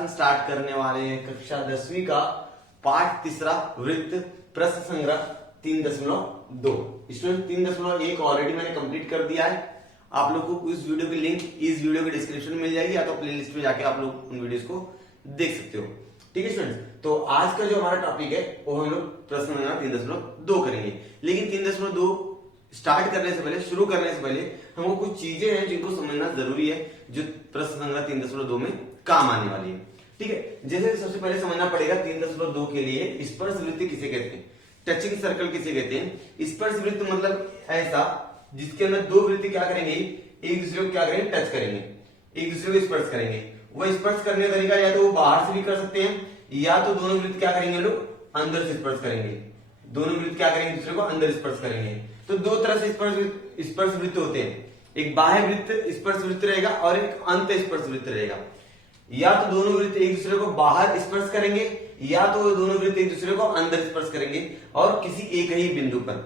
Class में start करने वाले हैं कक्षा 10वीं का पाठ तीसरा वृत्त प्रश्न संग्रह 3.2। स्टूडेंट 3.1 ऑलरेडी मैंने कंप्लीट कर दिया है। आप लोग को इस वीडियो की लिंक इस वीडियो के डिस्क्रिप्शन में मिल जाएगी या तो प्लेलिस्ट में जाके आप लोग उन वीडियोस को देख सकते हो। ठीक है स्टूडेंट्स, तो आज का जो हमारा टॉपिक है वो हम लोग प्रश्न संग्रह 3.2 करेंगे। लेकिन 3.2 स्टार्ट करने से पहले, शुरू करने से पहले हमको कुछ चीजें हैं जिनको समझना जरूरी है, जो प्रश्न संग्रह 3.2 में काम आने वाली है। ठीक है, जैसे सबसे पहले समझना पड़ेगा 3.2 के लिए स्पर्श वृत्त किसे कहते हैं, टचिंग सर्कल किसे कहते हैं। स्पर्श वृत्त मतलब ऐसा जिसके अंदर दो वृत्त क्या करेंगे, एक दूसरे को क्या करेंगे, टच करेंगे, एक दूसरे को स्पर्श करेंगे। वह स्पर्श करने का तरीका या तो वो बाहर से भी कर सकते हैं या तो दोनों वृत्त क्या करेंगे, लोग अंदर से स्पर्श करेंगे। दोनों वृत्त क्या करेंगे, दूसरे को अंदर स्पर्श करेंगे। तो दो तरह से स्पर्श वृत्त होते हैं, एक बाह्य वृत्त स्पर्श वृत्त रहेगा और एक अंत स्पर्श वृत्त रहेगा। या तो दोनों वृत्त एक दूसरे को बाहर स्पर्श करेंगे या तो दोनों वृत्त एक दूसरे को अंदर स्पर्श करेंगे और किसी एक ही बिंदु पर।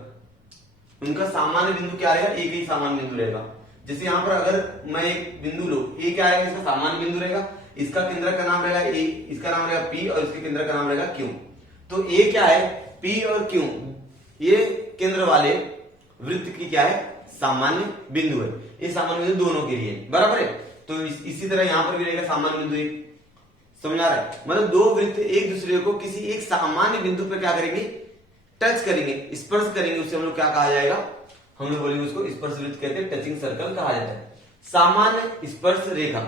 उनका सामान्य बिंदु क्या रहेगा, एक ही सामान्य बिंदु रहेगा। जैसे यहां पर अगर मैं एक बिंदु लूं, ए क्या आएगा, इसका सामान्य बिंदु रहेगा, इसका केंद्र का नाम रहेगा ए, इसका नाम रहेगा पी और इसके केंद्र का नाम रहेगा क्यू। तो ए क्या है, पी और क्यू, ये केंद्र वाले वृत्त की क्या है, सामान्य बिंदु है। ये सामान्य बिंदु दोनों के लिए बराबर है। तो इसी तरह यहां पर भी रहेगा सामान्य बिंदु एक। समझ आ रहा है, मतलब दो वृत्त एक दूसरे को किसी एक सामान्य बिंदु पर क्या करेंगे, टच करेंगे, स्पर्श करेंगे। उससे हम लोग क्या कहा जाएगा, हम लोग बोलेंगे उसको स्पर्श वृत्त कहते हैं, टचिंग सर्कल कहा जाता है। सामान्य स्पर्श रेखा।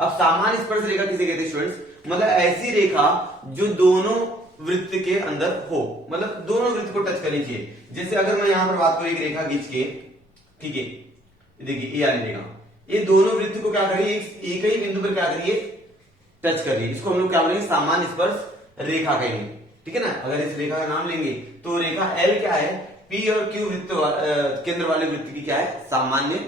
अब सामान्य स्पर्श रेखा किसे कहते हैं स्टूडेंट्स, मतलब ऐसी रेखा जो दोनों वृत्त के अंदर हो, मतलब दोनों वृत्त को टच करनी चाहिए। जैसे अगर मैं यहां पर बात करूं एक रेखा खींच के, ठीक है, देखिए ये वाली रेखा, ये दोनों वृत्त को क्या करिए, एक ही बिंदु पर क्या करिए, टच करिए। इसको हम लोग क्या बोलेंगे, सामान्य स्पर्श रेखा कहेंगे। ठीक है ना। अगर इस रेखा का नाम लेंगे तो रेखा एल क्या है, पी और क्यू वृत्त केंद्र वाले वृत्त की क्या है, सामान्य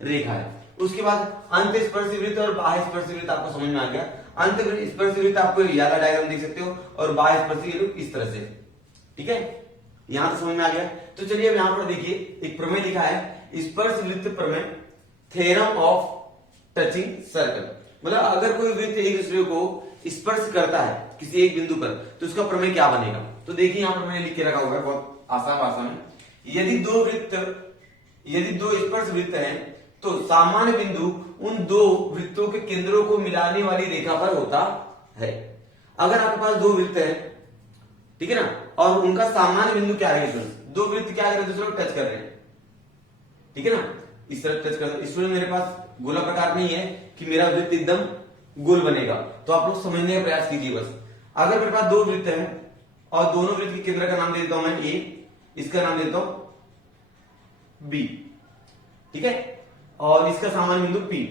रेखा है। उसके बाद अंत स्पर्शी वृत्त और बाह्य स्पर्शी वृत्त आपको समझ में आ गया। अंत स्पर्शी वृत्त आपको याला डायग्राम देख सकते हो और बाह्य स्पर्शी लोग इस तरह से। ठीक है, यहां तो समझ में आ गया। तो चलिए अब यहां पर देखिए एक प्रमेय लिखा है, स्पर्श वृत्त प्रमेय, थ्योरम ऑफ टचिंग सर्कल। मतलब अगर कोई वृत्त एक दूसरे को स्पर्श करता है किसी एक बिंदु पर तो उसका प्रमेय क्या बनेगा। तो देखिए यहां पर मैंने लिख के रखा हुआ है बहुत आसान भाषा में, यदि दो स्पर्श वृत्त हैं तो सामान्य बिंदु उन दो वृत्तों के केंद्रों को मिलाने वाली रेखा पर होता है। अगर आपके पास दो वृत्त है, ठीक है ना, और उनका सामान्य बिंदु क्या है, दो वृत्त क्या कर रहे हैं, दूसरे को टच कर रहे हैं, ठीक है ना, इस तरह टच कर रहे हैं। इसमें मेरे पास गोला प्रकार नहीं है कि मेरा वृत्त एकदम गोल बनेगा, तो आप लोग समझने का प्रयास कीजिए बस। अगर मेरे पास दो वृत्त है और दोनों वृत्त के केंद्र का नाम दे देता हूं मैं ए, इसका नाम देता हूं बी, ठीक है, और इसका सामान्य बिंदु पी।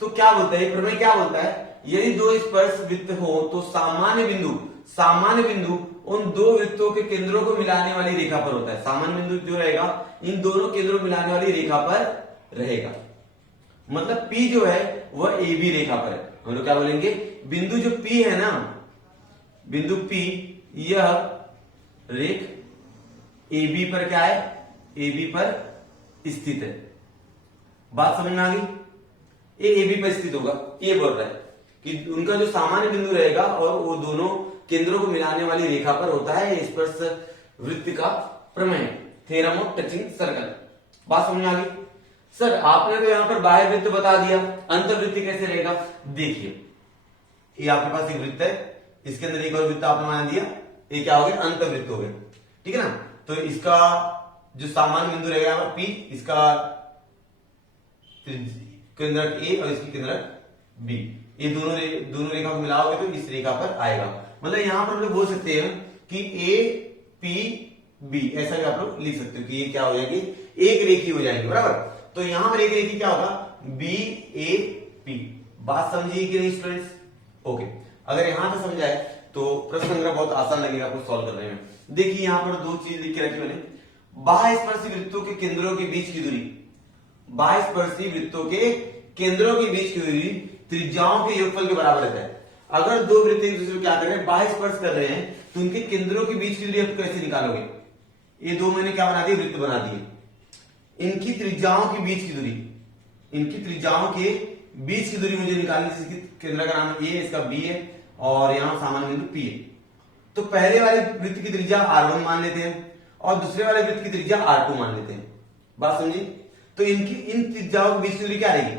तो क्या बोलता है प्रमेय, क्या बोलता है, यदि दो स्पर्श वृत्त हो तो सामान्य बिंदु उन दो वृत्तों के केंद्रों को मिलाने वाली रेखा पर होता है। सामान्य बिंदु जो रहेगा इन दोनों केंद्रों को मिलाने वाली रेखा पर रहेगा। मतलब P जो है वह ए बी रेखा पर है। हम लोग क्या बोलेंगे, बिंदु जो P है ना, बिंदु P यह रेख ए बी पर क्या है, ए बी पर स्थित है। बात समझ में आ गई, ये ए बी पर स्थित होगा। ये बोल रहा है कि उनका जो सामान्य बिंदु रहेगा और वो दोनों केंद्रों को मिलाने वाली रेखा पर होता है स्पर्श वृत्त का प्रमेय, थ्योरम ऑफ टचिंग सर्कल। बात समझ में आ गई। सर आपने तो यहां पर बाह्य वृत्त बता दिया, अंतर्वृत्त कैसे रहेगा। देखिए ये आपके पास एक वृत्त है, इसके अंदर एक और वृत्त आपने बना दिया, ये क्या हो गया, अंतर्वृत्त हो गया। ठीक है ना। तो इसका जो सामान्य बिंदु रहेगा पी, इसका केंद्रक ए और इसकी केंद्रक बी, ये दोनों रेखा को मिलाओगे तो इस रेखा पर आएगा। मतलब यहां पर हम लोग बोल सकते हैं कि ए पी बी, ऐसा भी आप लोग लिख सकते हो कि ये क्या हो जाएगी, एक रेखी हो जाएगी, बराबर। तो यहां पर एक रेखी क्या होगा, बी ए पी। बात समझिए कि नहीं स्टूडेंट्स, ओके। अगर यहां तक समझा है तो प्रश्न संग्रह बहुत आसान लगेगा आपको सॉल्व करने में। देखिए यहां पर दो चीज लिख के रखी मैंने, बाह्य स्पर्शी वृत्तों के केंद्रों के बीच की दूरी, बाह्य स्पर्शी वृत्तों के केंद्रों के बीच की दूरी त्रिज्याओं के योगफल के बराबर रहता है। अगर दो वृत्त एक दूसरे को क्या कर रहे हैं, बाह्य स्पर्श कर रहे हैं, तो उनके केंद्रों के बीच की दूरी आप कैसे निकालोगे। ये दो मैंने क्या बना दिए, वृत्त बना दिए, इनकी त्रिज्याओं के बीच की दूरी, इनकी त्रिज्याओं के बीच की दूरी मुझे निकालनी है। इसकी केंद्र का नाम ए, इसका बी है और यहाँ सामान्य बिंदु P है। तो पहले वाले वृत्त की त्रिज्या R1 मान लेते हैं और दूसरे वाले वृत्त की त्रिज्या R2 मान लेते हैं। बात समझी? तो इनकी इन त्रिज्याओं के बीच की दूरी क्या रहेगी?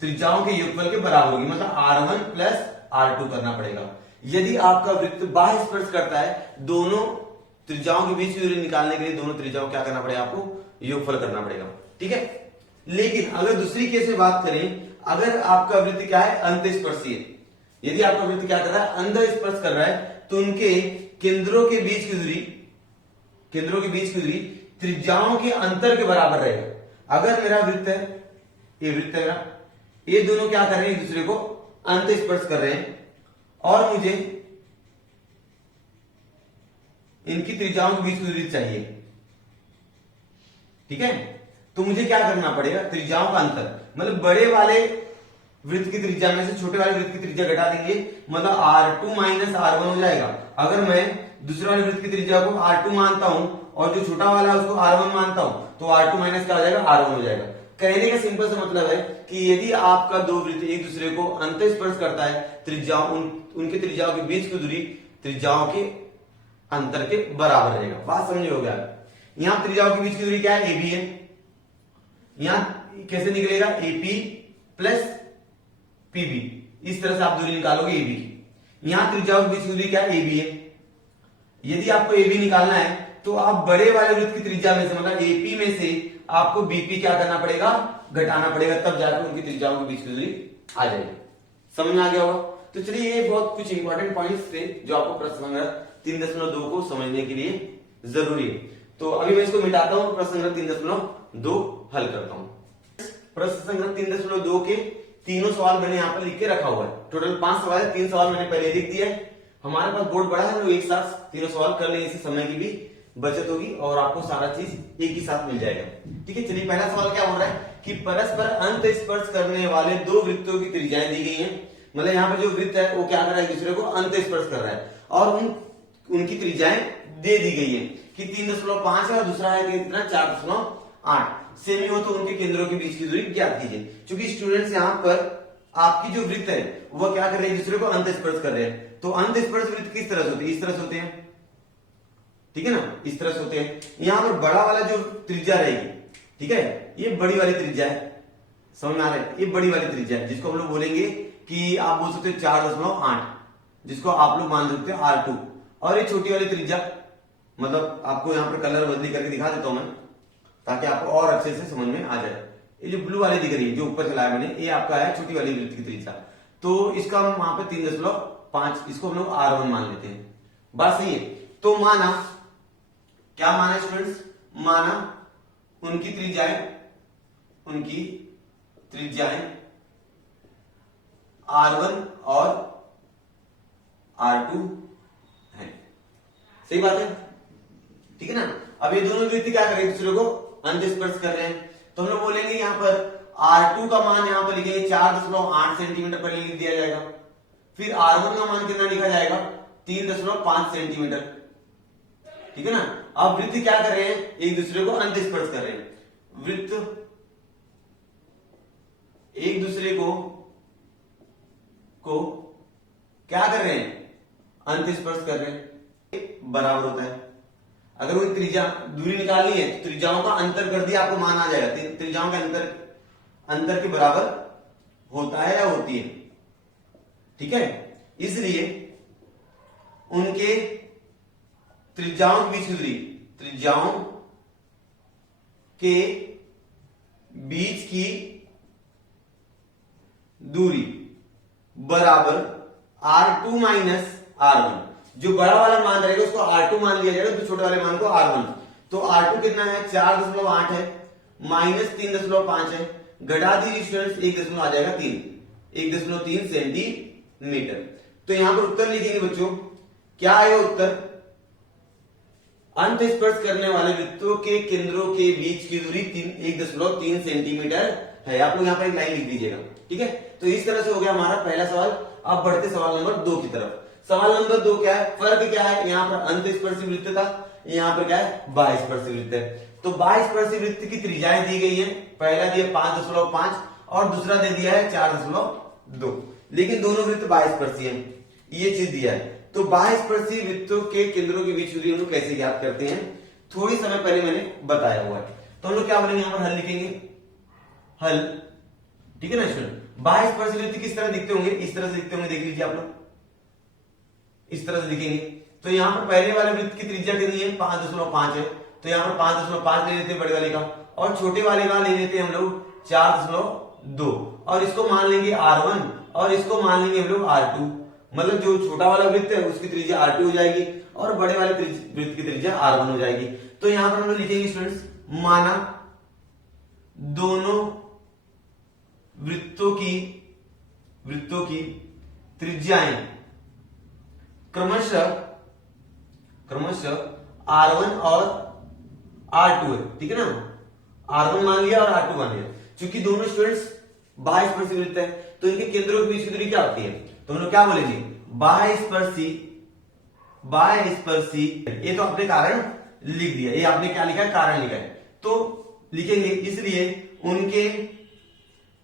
त्रिज्याओं के योगफल के बराबर होगी, मतलब R1 प्लस R2 करना पड़ेगा। यदि आपका वृत्त बाह्य स्पर्श करता है, दोनों त्रिज्याओं के बीच की दूरी निकालने के लिए दोनों त्रिज्याओं क्या करना पड़ेगा? आपको योगफल करना पड़ेगा। ठीक है। लेकिन अगर दूसरी केस में बात करें, अगर आपका वृत्त क्या है? अंतःस्पर्शी है। यदि आपका वृत्त क्या कर रहा है? अंतःस्पर्श कर रहा है, तो उनके केंद्रों के बीच की दूरी त्रिज्याओं के अंतर के बराबर रहेगा। अगर मेरा वृत्त है, ये वृत्त है मेरा, ये दोनों क्या कर रहे हैं? एक दूसरे को अंतःस्पर्श कर रहे हैं और मुझे इनकी त्रिज्याओं के बीच की दूरी चाहिए। ठीक है। तो मुझे क्या करना पड़ेगा? त्रिज्याओं का अंतर, मतलब बड़े वाले वृत्त की त्रिज्या में से छोटे वाले वृत्त की त्रिज्या घटा देंगे, मतलब R2 माइनस R1 हो जाएगा। अगर मैं दूसरे वाले वृत्त की त्रिज्या को R2 मानता हूं और जो छोटा वाला उसको R1 मानता हूं, तो R2 माइनस क्या हो जाएगा? R1 हो जाएगा। कहने का सिंपल सा मतलब है कि यदि आपका दो वृत्त एक दूसरे को अंतःस्पर्श करता है, उनके त्रिज्याओं के बीच की दूरी त्रिज्याओं के अंतर के बराबर रहेगा। बात समझे हो गया? यहां त्रिज्याओं के बीच की दूरी क्या है? AB है। यहां कैसे निकलेगा? AP प्लस PB, इस तरह से आप दूरी निकालोगे AB की। यहां त्रिज्याओं के बीच की दूरी क्या है? AB है। यदि आपको AB निकालना है तो आप बड़े वाले वृत्त की त्रिज्या में से, मतलब AP में से आपको BP क्या करना पड़ेगा? घटाना पड़ेगा, तब जाकर उनकी त्रिज्याओं के बीच की दूरी आ जाएगी। समझ में आ गया होगा? तो चलिए, ये बहुत कुछ इंपॉर्टेंट पॉइंट्स थे जो आपको प्रश्न संग्रह 3.2 को समझने के लिए जरूरी है। तो अभी मैं इसको मिटाता हूं, प्रश्न संग्रह 3.2 हल करता हूं। प्रश्न संग्रह 3.2 के तीनों सवाल मैंने यहाँ पर लिख के रखा हुआ है। टोटल 5 सवाल है, 3 सवाल मैंने पहले लिख दिया है। हमारे पास बोर्ड बड़ा है, लोग एक साथ तीनों सवाल कर लेंगे, इससे समय की भी बचत होगी और आपको सारा चीज एक ही साथ मिल जाएगा। ठीक है। चलिए, पहला सवाल क्या हो रहा है कि परस्पर अंतःस्पर्श करने वाले दो वृत्तों की त्रिज्याएं दी गई हैं। मतलब यहाँ पर जो वृत्त है वो क्या कर रहा है? एक दूसरे को अंतःस्पर्श कर रहा है और उनकी त्रिज्याएं दे दी गई है कि 3.5 है और दूसरा है कितना? 4.8। सेमी हो तो उनके केंद्रों के बीच की दूरी ज्ञात कीजिए। क्योंकि स्टूडेंट्स यहाँ पर आपकी जो वृत्त है वह क्या कर रहे हैं? एक दूसरे को अंतःस्पर्श कर रहे हैं। तो अंतःस्पर्श वृत्त किस तरह से होते हैं? इस तरह से होते हैं। ठीक है ना? इस तरह से होते हैं। यहां पर बड़ा वाला जो त्रिज्या रहेगी, ठीक है, ये बड़ी वाली त्रिज्या है। समझ में आ रहा है? ये बड़ी वाली त्रिज्या है जिसको हम लोग बोलेंगे कि आप बोल सकते हो 4.8, जिसको आप लोग मान सकते हो R2। और ये छोटी वाली त्रिज्या, मतलब आपको यहाँ पर कलर बदली करके दिखा देता हूं मैं, ताकि आपको और अच्छे से समझ में आ जाए। ये जो ब्लू वाली दिख रही है, जो ऊपर चलाया मैंने, ये आपका है छोटी वाली वृत्त की त्रिज्या। तो इसका हम वहां पे 3.5, इसको हम लोग R1 मान लेते हैं। बात सही है? तो माना, क्या माना स्टूडेंट्स? माना उनकी त्रिज्याएं R1 और R2 है। सही बात है? ठीक है ना? अब ये दोनों वृत्त क्या कर रहे हैं? दूसरे को अंतःस्पर्श कर रहे हैं। तो हम लोग बोलेंगे यहां पर R2 का मान यहां पर लिखेंगे 4.8 सेंटीमीटर पर लिख दिया जाएगा। फिर R1 का मान कितना लिखा जाएगा? 3.5 सेंटीमीटर। ठीक है ना? अब वृत्त क्या कर रहे हैं? एक दूसरे को अंतःस्पर्श कर रहे हैं। वृत्त एक दूसरे को क्या कर रहे हैं? अंतःस्पर्श कर रहे हैं। बराबर होता है। अगर वो त्रिज्या दूरी निकालनी है तो त्रिज्याओं का अंतर कर दिया, आपको मान आ जाएगा। त्रिज्याओं का अंतर के बराबर होता है या होती है। ठीक है। इसलिए उनके त्रिज्याओं के बीच की दूरी, त्रिज्याओं के बीच की दूरी बराबर R2 माइनस R1। जो बड़ा वाला मान रहेगा उसको R2 मान लिया जाएगा, तो छोटे वाले मान को R1। तो R2 कितना है? 4.8 है, माइनस 3.5 है, घटा दीजिए स्टूडेंट्स, 1 आ जाएगा 1.3 सेंटीमीटर। तो यहां पर उत्तर लिखेंगे बच्चों, क्या है उत्तर? अंतःस्पर्श करने वाले वृत्तों के केंद्रों के बीच की दूरी 1.3 सेंटीमीटर है। आप लोग यहां पर एक लाइन लिख दीजिएगा। ठीक है। तो इस तरह से हो गया हमारा पहला सवाल। अब बढ़ते सवाल नंबर 2 की तरफ। सवाल नंबर 2 क्या है? फर्क क्या है? यहाँ पर अंतःस्पर्शी वृत्त था, यहाँ पर क्या है? बाह्यस्पर्शी वृत्त है। तो बाह्यस्पर्शी वृत्त की त्रिज्याएं दी गई है। पहला दिया 5.5 और दूसरा दे दिया है 4.2। लेकिन दोनों वृत्त बाह्यस्पर्शी हैं, ये चीज दिया है। तो बाह्यस्पर्शी वृत्तों के केंद्रों के बीच दूरी हम लोग कैसे ज्ञात करते हैं, थोड़ी समय पहले मैंने बताया हुआ है। तो हम लोग क्या बोलेंगे, यहां पर हल लिखेंगे, हल, ठीक है ना स्टूडेंट। बाह्यस्पर्शी वृत्त किस तरह दिखते होंगे, इस तरह से दिखते होंगे, देख लीजिए आप लोग, इस तरह से दिखेंगे। तो यहाँ पर पहले वाले वृत्त की त्रिज्या कितनी है, 5.5 है, तो यहाँ पर 5.5 ले लेते हैं बड़े वाले का, और छोटे वाले का ले लेते हैं हम लोग 4.2, और इसको मान लेंगे R1 और इसको मान लेंगे हम लोग R2। मतलब जो छोटा वाला वृत्त है उसकी त्रिज्या R2 हो जाएगी और बड़े वाले वृत्त की त्रिज्या R1 हो जाएगी। तो यहां पर हम लोग लिखेंगे स्टूडेंट्स, माना दोनों वृत्तों की त्रिज्याएं क्रमशः R1 और R2 है, ठीक है ना। R1 मान लिया और R2 मान लिया। चूंकि दोनों स्टूडेंट्स बाह्यस्पर्शी वृत्त है तो इनके केंद्रों के बीच की दूरी क्या होती है, तो हम लोग क्या बोलेंगे, बाह्यस्पर्शी। ये तो आपने कारण लिख दिया, ये आपने क्या लिखा है, कारण लिखा है। तो लिखेंगे, इसलिए उनके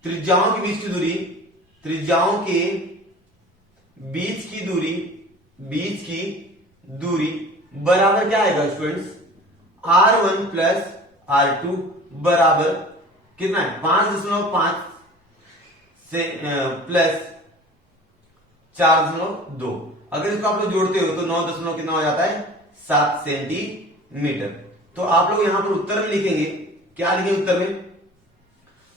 त्रिज्याओं के बीच की दूरी बराबर क्या आएगा स्टूडेंट्स, R1 प्लस R2 बराबर कितना है, 5.5 से प्लस 4.2। अगर इसको आप लोग जोड़ते हो तो 9 कितना हो जाता है, 7 सेंटीमीटर। तो आप लोग यहां पर उत्तर में लिखेंगे, क्या लिखेंगे उत्तर में,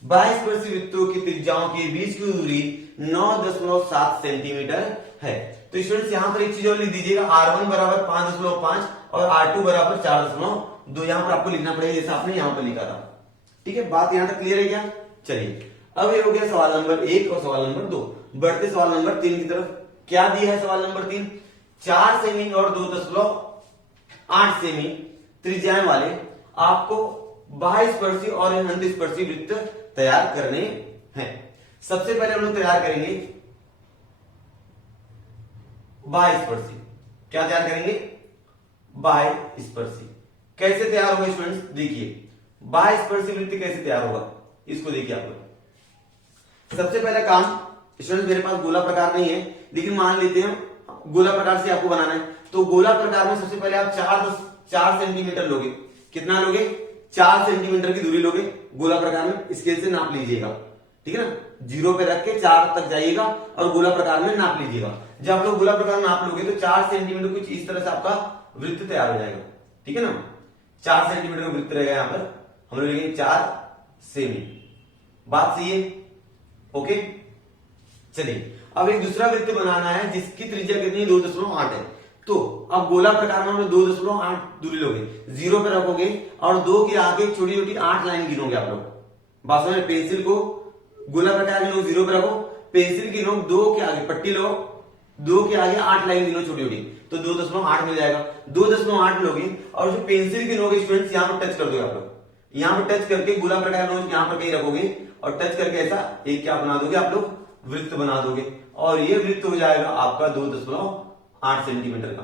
बाह्यस्पर्शी वृत्तों की त्रिज्याओं के बीच की दूरी 9.7 सेंटीमीटर है। तो स्टूडेंट्स यहां पर एक चीज और लिख दीजिएगा, R1 बराबर 5.5 और R2 बराबर 4.2। यहां पर आपको लिखना पड़ेगा जैसा आपने यहां पर लिखा था, ठीक है। बात यहां तक क्लियर है क्या? चलिए अब ये हो गया सवाल नंबर 1 और सवाल नंबर 2। बढ़ते सवाल नंबर 3 की तरफ। क्या दिया है सवाल नंबर 3, 4 सेमी और 2.8 सेमी त्रिज्याएं वाले आपको बाह्यस्पर्शी और अंतस्पर्शी वृत्त तैयार करने हैं। सबसे पहले हम लोग तैयार करेंगे बाह्यस्पर्शी। क्या तैयार करेंगे, बाह्यस्पर्शी। कैसे तैयार होगा स्टूडेंट्स, देखिए बाह्यस्पर्शी वृत्त कैसे तैयार होगा, इसको देखिए आप लोग। सबसे पहला काम स्टूडेंट, मेरे पास गोला प्रकार नहीं है, लेकिन मान लेते हैं गोला प्रकार से आपको बनाना है। तो गोला प्रकार में सबसे पहले आप 4 सेंटीमीटर लोगे। कितना लोगे, 4 सेंटीमीटर की दूरी लोगे गोला प्रकार में। स्केल से नाप लीजिएगा, ठीक है ना, 0 पे रख के 4 तक जाइएगा और गोला प्रकार में नाप लीजिएगा। जब आप लोग गोला प्रकार में नाप लोगे तो 4 सेंटीमीटर कुछ इस तरह से आपका वृत्त तैयार हो जाएगा, ठीक है ना। 4 सेंटीमीटर का वृत्त रहेगा, यहां पर हम लोग लिखेंगे 4 सेमी। बात सही है, ओके। चलिए अब एक दूसरा वृत्त बनाना है जिसकी त्रिज्या कितनी, 2.8 है। तो अब गोला प्रकार में हम लोग 2.8 दूरी लोगे, 0 पे रखोगे और 2 के आगे छोटी छोटी 8 लाइन गिनोगे आप लोग। बात समझ, पेंसिल को गोला प्रकार में लोग 0 पे रखो, पेंसिल की नोक 2 के आगे पट्टी लो, 2 के आगे 8 लाइन गिनो छोटी छोटी, तो 2.8 मिल जाएगा। 2.8 लोगे और जो पेंसिल की नोक स्टूडेंट्स यहां पर टच कर दोगे आप लोग, यहां पर टच करके गोला प्रकार नोक यहां पर कहीं रखोगे और टच करके ऐसा एक क्या बना दोगे आप लोग, वृत्त बना दोगे। और ये वृत्त हो जाएगा आपका 2.8 सेंटीमीटर का,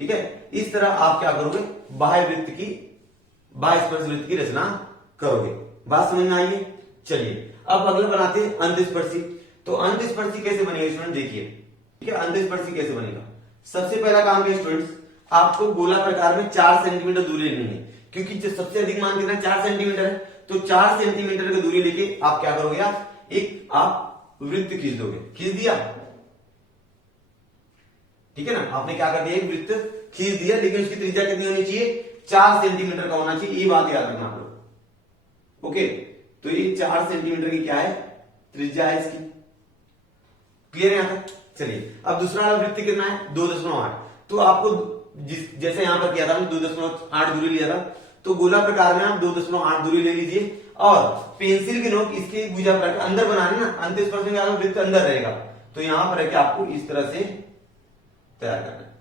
ठीक है। इस तरह आप क्या करोगे, बाह्यस्पर्शी वृत्त की रचना करोगे। बात समझ में आई है? चलिए अब अगला बनाते हैं अंतस्पर्शी। तो अंतस्पर्शी कैसे बनेगा स्टूडेंट, देखिए, ठीक है। अंतस्पर्शी कैसे बनेगा, सबसे पहला काम है स्टूडेंट्स, आपको गोला प्रकार में 4 सेंटीमीटर दूरी लेनी है, क्योंकि सबसे अधिक मान कितना 4 सेंटीमीटर है। तो 4 सेंटीमीटर की दूरी लेके आप क्या करोगे, आप वृत्त खींच दोगे। खींच दिया, ठीक है ना, आपने क्या कर दिया, एक वृत्त खींच दिया, लेकिन उसकी त्रिज्या कितनी होनी चाहिए, 4 सेंटीमीटर का होना चाहिए। ये बात याद रखना आप लोग, ओके। तो ये 4 सेंटीमीटर की क्या है, त्रिज्या है इसकी। क्लियर है यहां तक? चलिए अब दूसरा वाला वृत्त कितना है, 2.8। तो आपको जैसे यहां पर किया था, 2.8 दूरी लिया था, तो गोला प्रकार में आप 2.8 दूरी ले लीजिए और पेंसिल की नोक इसकी भुजा पर अंदर बनाने ना, अंतस्पर्शी में वृत्त अंदर रहेगा, तो यहां पर है कि आपको इस तरह से तैयार करना है,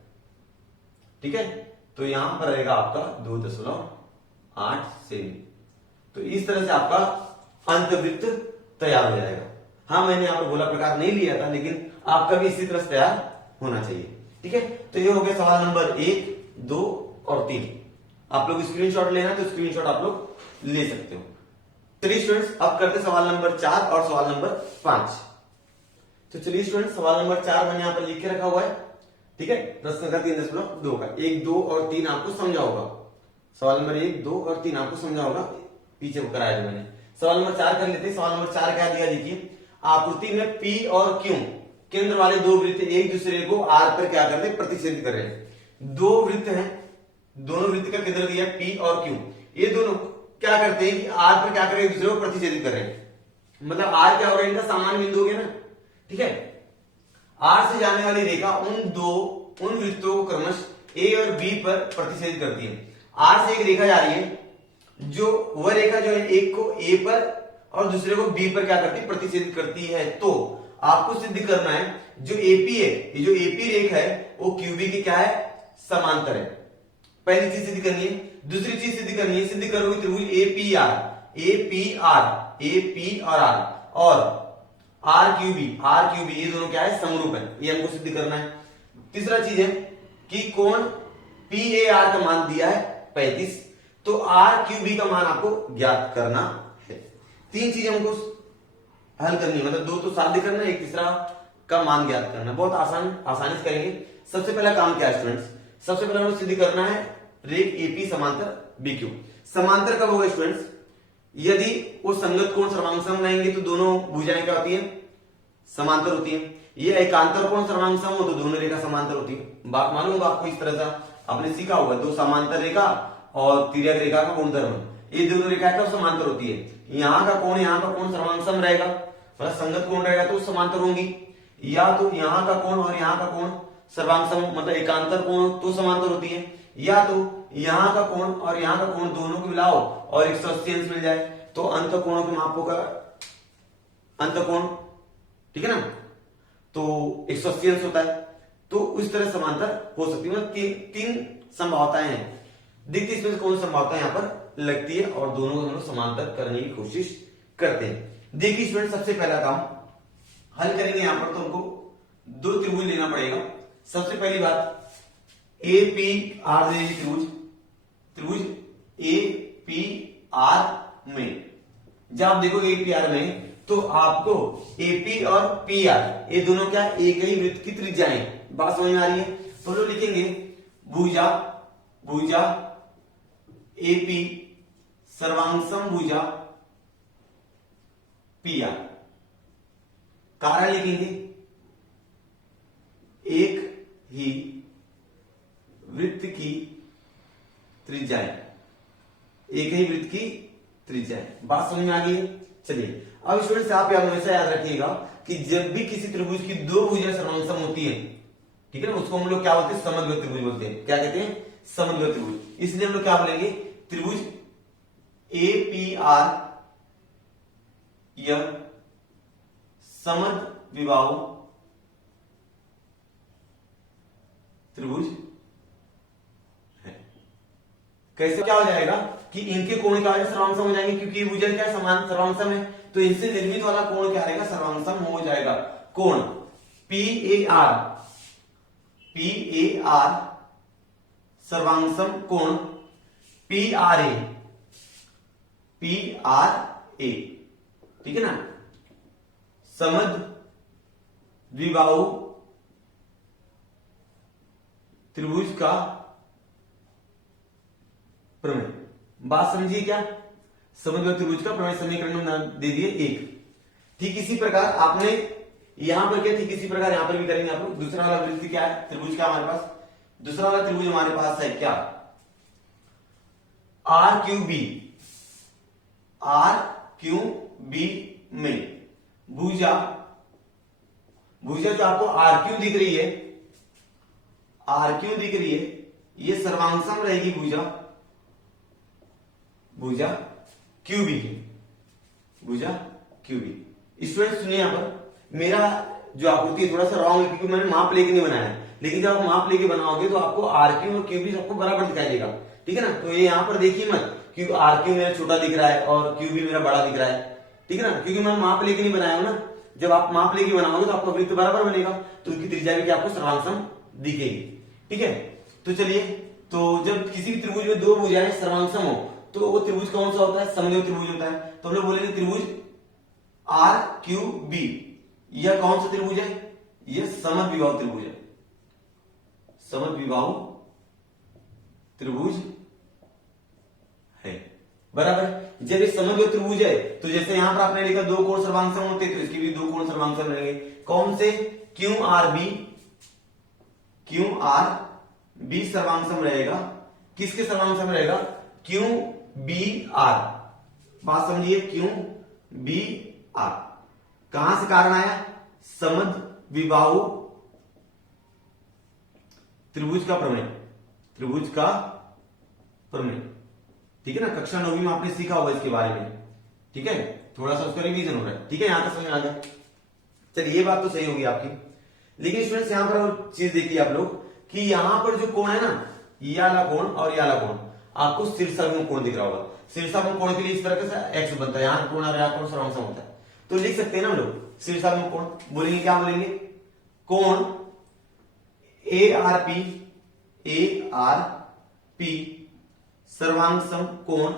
ठीक है। तो यहां पर रहेगा आपका 2.8 सेमी। तो इस तरह से आपका अंतवृत्त तैयार हो जाएगा। हाँ, मैंने यहां पर गोला प्रकार नहीं लिया था, लेकिन आपका भी इसी तरह से तैयार होना चाहिए, ठीक है। तो ये हो गया सवाल नंबर 1, 2 और 3। आप लोग स्क्रीनशॉट लेना तो स्क्रीनशॉट आप लोग ले सकते हो। चलिए स्टूडेंट्स अब करते सवाल नंबर 4 और सवाल नंबर 5। तो चलिए स्टूडेंट सवाल नंबर 4 मैंने यहाँ पर लिख के रखा हुआ है, ठीक है। प्रश्न संख्या 3.2 का 1, 2 और 3 आपको समझा होगा। सवाल नंबर 1, 2 और 3 आपको समझा होगा, पीछे को कराया मैंने। सवाल नंबर 4 कर लेते हैं। सवाल नंबर 4 क्या दिया, देखिए आकृति में P और Q केंद्र वाले दो वृत्त एक दूसरे को R पर क्या करते हैं, प्रतिच्छेद कर रहे हैं। दो वृत्त हैं, दोनों वृत्त का केंद्र दिया P और Q, ये दोनों क्या करते हैं कि R पर क्या कर रहे हैं, एक दूसरे को प्रतिच्छेदित कर रहे हैं। मतलब R क्या हो रहा है, इनका सामान्य बिंदु हो गया ना, ठीक है। R से जाने वाली रेखा उन वृत्तों को क्रमश A और B पर प्रतिच्छेदित करती है। R से एक रेखा जा रही है, जो वह रेखा जो है एक को A पर और दूसरे को B पर क्या करती है, प्रतिच्छेदित करती है। तो आपको सिद्ध करना है जो AP है, ये जो AP रेखा है वो QB की क्या है, समांतर है। पहली चीज सिद्ध करनी है। दूसरी चीज सिद्ध करनी है, सिद्ध करोगे त्रिभुज AP और R और RQB ये दोनों क्या है, समरूप है, ये हमको सिद्ध करना है। तीसरा चीज है कि कोण PAR का मान दिया है 35, तो RQB का मान आपको ज्ञात करना है। तीन चीजें हमको हल करनी है, मतलब दो तो साध्य करना है, एक तीसरा का मान ज्ञात करना। बहुत आसानी से करेंगे। सबसे पहला काम क्या है स्टूडेंट्स, सबसे पहले हमें सिद्ध करना है रेख AP समांतर BQ। समांतर कब होगा स्टूडेंट्स, यदि वो संगत कोण सर्वांगसम रहेंगे तो दोनों भुजाएं क्या होती है, समांतर होती है। ये एकांतर कोण सर्वांगसम हो तो दोनों रेखा समांतर होती है। बात मालूम होगा आपको, इस तरह से आपने सीखा होगा, दो समांतर रेखा और तिर्यक रेखा का गुणधर्म, ये दोनों रेखा कब समांतर होती है, यहाँ का कोण सर्वांगसम रहेगा, मतलब संगत कोण रहेगा तो समांतर होंगी, या तो यहाँ का कोण और यहाँ का कोण सर्वांगसम मतलब एकांतर कोण तो समांतर होती है, या तो यहाँ का कोण और यहाँ का कोण दोनों को मिलाओ और 180 अंश मिल जाए तो अंत कोणों के मापों का अंत कोण, ठीक है ना, तो 180 अंश होता है। तो उस तरह समांतर हो सकती है। मतलब तीन संभावनाएं हैं, देखते इसमें कौन संभावना यहाँ पर लगती है और दोनों को हम लोग समांतर करने की कोशिश करते हैं। देखिए स्टूडेंट, सबसे पहला काम हल करेंगे यहाँ पर, तो हमको दो त्रिभुज लेना पड़ेगा। सबसे पहली बात APR त्रिभुज APR में, जब आप देखोगे APR में तो आपको AP और PR ये दोनों क्या एक ही वृत्त की त्रिज्या है। बात समझ में आ रही है, तो लोग लिखेंगे भुजा AP सर्वांगसम भुजा PR। कारण लिखेंगे एक ही वृत्त की त्रिज्या है, एक ही वृत्त की त्रिज्या है। बात समझ में आ गई है। चलिए अब स्टूडेंट्स आप हमेशा याद रखिएगा कि जब भी किसी त्रिभुज की दो भुजाएं सर्वांगसम होती है, ठीक है ना, उसको हम लोग क्या बोलते हैं, समद्विबाहु त्रिभुज बोलते हैं। क्या कहते हैं, समद्विबाहु त्रिभुज। इसलिए हम लोग क्या बोलेंगे, त्रिभुज APR यह समद्विबाहु त्रिभुज है। कैसे क्या हो जाएगा कि इनके कोण क्या सर्वांगसम हो जाएंगे, क्योंकि ये भुजा क्या समान सर्वांगसम है, तो इनसे निर्मित वाला कोण क्या रहेगा, सर्वांगसम हो जाएगा। कोण PAR सर्वांगसम कोण PRA, ठीक है ना, समद्विबाहु त्रिभुज का प्रमेय। बात समझिए क्या, समद्विबाहु त्रिभुज का प्रमेय समीकरण दे दिए एक। ठीक इसी प्रकार आपने यहां पर क्या, ठीक इसी प्रकार यहां पर भी करेंगे आप लोग। दूसरा वाला वृत्त क्या है, त्रिभुज क्या हमारे पास, दूसरा वाला त्रिभुज हमारे पास है क्या, RQB में भुजा जो आपको RQ दिख रही है, ये सर्वांगसम रहेगी भुजा QB की, स्टूडेंट सुनिए यहां पर, मेरा जो आकृति है थोड़ा सा रॉन्ग है क्योंकि मैंने माप लेके नहीं बनाया, लेकिन जब आप माप लेके बनाओगे तो आपको RQ और QB सबको बराबर दिखाई देगा, ठीक है ना। तो ये यहां पर देखिए मत क्योंकि RQ मेरा छोटा दिख रहा है और QB मेरा बड़ा दिख रहा है, ठीक है ना, क्योंकि मैं माप लेके नहीं बनाया हूं ना। जब आप माप लेके बनाओगे तो आपका वृत्त बराबर बनेगा, तो उनकी त्रिज्या भी आपको सर्वांगसम दिखेगी, ठीक है। तो चलिए, तो जब किसी भी त्रिभुज में दो भुजाएं सर्वांगसम हो तो वो त्रिभुज कौन सा होता है, समद्विबाहु त्रिभुज होता है। तो हम लोग बोलेंगे त्रिभुज RQB यह कौन सा त्रिभुज है? यह समद्विबाहु त्रिभुज है, समद्विबाहु त्रिभुज है, बराबर। जब ये समद्विबाहु त्रिभुज है तो जैसे यहां पर आपने लिखा दो कोण सर्वांगसम होते, तो इसकी भी दो कोण सर्वांगसम रहेंगे। कौन से? Q R B, Q R B सर्वांगसम रहेगा। किसके सर्वांगसम रहेगा? Q B R. बात समझिए, क्यू बी आर कहां से कारण आया? समद्विबाहु त्रिभुज का प्रमेय, त्रिभुज का प्रमेय, ठीक है ना। कक्षा 9वीं में आपने सीखा होगा इसके बारे में, ठीक है, थोड़ा सा उसका रिवीजन हो रहा है, ठीक है। यहां तक समझ में आ गया? चलिए ये बात तो सही होगी आपकी, लेकिन स्टूडेंट्स यहां पर और चीज देखिए आप लोग कि यहां पर जो कोण है ना, ये वाला कोण और ये वाला कोण, आपको शीर्षाभिमुख कोण दिख रहा होगा। शीर्षाभिमुख कोण के लिए इस तरह से एक्स बनता है, यहां कोण और यहां कोण सर्वांगसम होता है, तो लिख सकते हैं ना हम लोग शीर्षाभिमुख कोण। बोलेंगे क्या बोलेंगे? कोण A R P, A R P सर्वांगसम कोण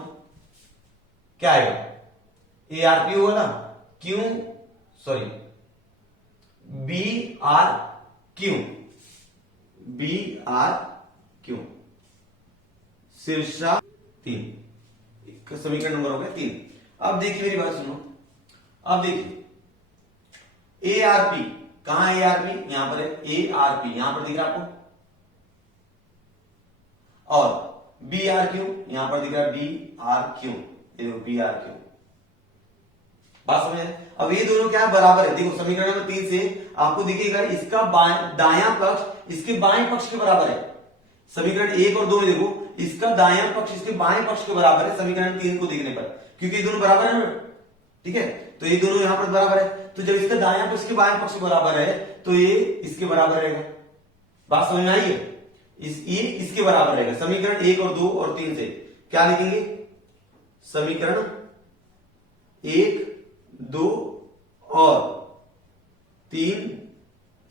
क्या आएगा? ए आर पी होगा ना, Q sorry B R Q, B R Q, शीर्षा 3, समीकरण नंबर हो गया 3। अब देखिए मेरी बात सुनो, अब देखिए ए आर पी कहां है? ए आर पी यहां पर है, ए आर पी यहां पर दिख रहा है आपको, और बी आर क्यू यहां पर दिख रहा है, बी आर क्यू, ये देखो बी आर क्यू। बात समझ? अब ये दोनों क्या है? बराबर है। देखो समीकरण नंबर 3 से आपको दिखेगा इसका दायां पक्ष इसके बाएं पक्ष के बराबर है। समीकरण 1 और 2 में देखो इसका दायां पक्ष इसके बाएं पक्ष के बराबर है समीकरण 3 को देखने पर, क्योंकि ये दोनों बराबर है ना, ठीक है। तो ये दोनों यहां पर बराबर है, तो जब इसका दायां पक्ष के बाएं पक्ष के बराबर है तो ये इसके बराबर रहेगा। बात समझ में आई है? ये इसके बराबर रहेगा। समीकरण 1 और 2 और 3 से क्या लिखेंगे? समीकरण 1, 2 और 3